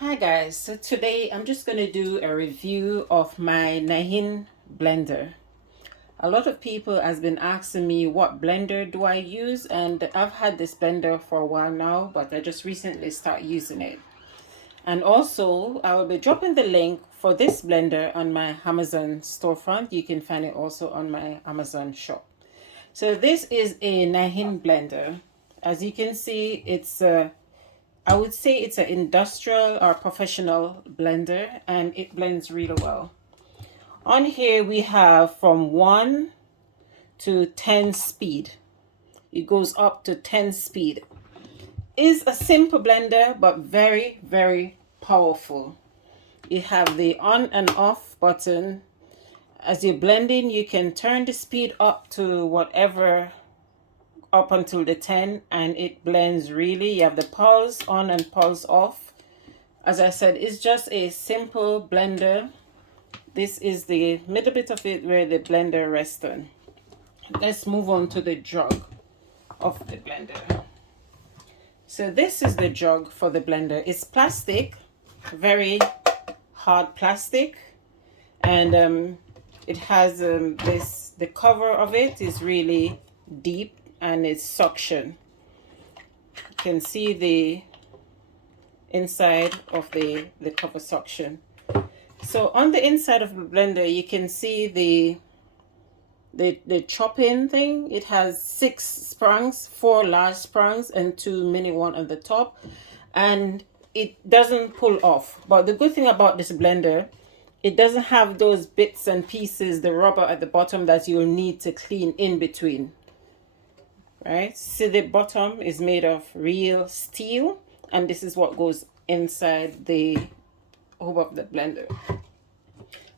Hi guys, so today I'm just going to do a review of my Nyyin blender. A lot of people has been asking me what blender do I use, and I've had this blender for a while now, but I just recently started using it. And also I will be dropping the link for this blender on my Amazon storefront. You can find it also on my Amazon shop. So this is a Nyyin blender. As you can see, I would say it's an industrial or professional blender, and it blends really well. On here we have from 1 to 10 speed. It goes up to 10 speed. It's a simple blender, but very, very powerful. You have the on and off button. As you're blending, you can turn the speed up to whatever, up until the 10, and it blends really. You have the pulse on and pulse off. As I said, it's just a simple blender. This is the middle bit of it where the blender rests on. Let's move on to the jug of the blender. So this is the jug for the blender. It's plastic, very hard plastic, and it has the cover of it is really deep and it's suction. You can see the inside of the cover suction. So on the inside of the blender, you can see the chopping thing. It has 6 springs, 4 large springs and 2 mini one on the top, and it doesn't pull off. But the good thing about this blender, it doesn't have those bits and pieces, the rubber at the bottom that you'll need to clean in between. Right? See, the bottom is made of real steel, and this is what goes inside the hub of the blender.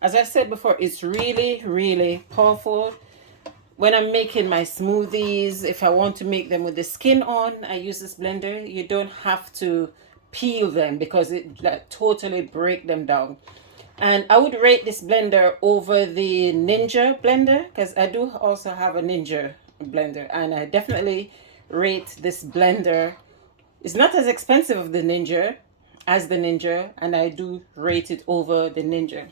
As I said before, it's really, really powerful. When I'm making my smoothies, if I want to make them with the skin on, I use this blender. You don't have to peel them because it like totally break them down. And I would rate this blender over the Ninja blender, because I do also have a Ninja blender, and I definitely rate this blender. It's not as expensive as the Ninja, and I do rate it over the Ninja.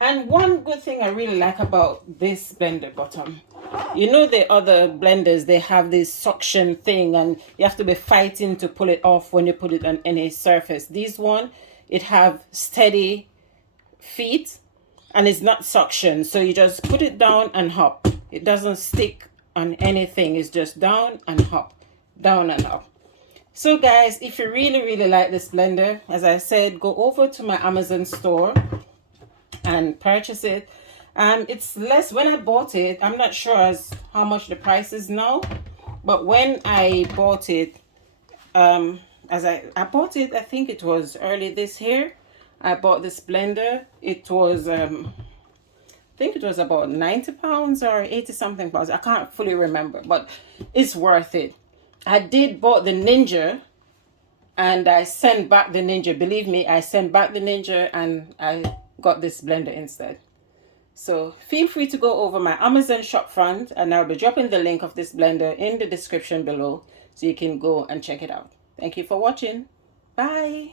And one good thing I really like about this blender bottom, you know, the other blenders, they have this suction thing and you have to be fighting to pull it off when you put it on any surface. This one, it have steady feet and it's not suction, so you just put it down and hop. It doesn't stick on anything. It's just down and hop, down and up. So guys, if you really like this blender, as I said, go over to my Amazon store and purchase it. It's less. When I bought it, I'm not sure as how much the price is now, but when I bought it, as I bought it, I think it was early this year. I bought this blender. It was I think it was about 90 pounds or 80 something pounds. I can't fully remember, but it's worth it. I did bought the Ninja, and I sent back the Ninja. Believe me, I sent back the Ninja and I got this blender instead. So feel free to go over my Amazon shop front, and I'll be dropping the link of this blender in the description below so you can go and check it out. Thank you for watching. Bye.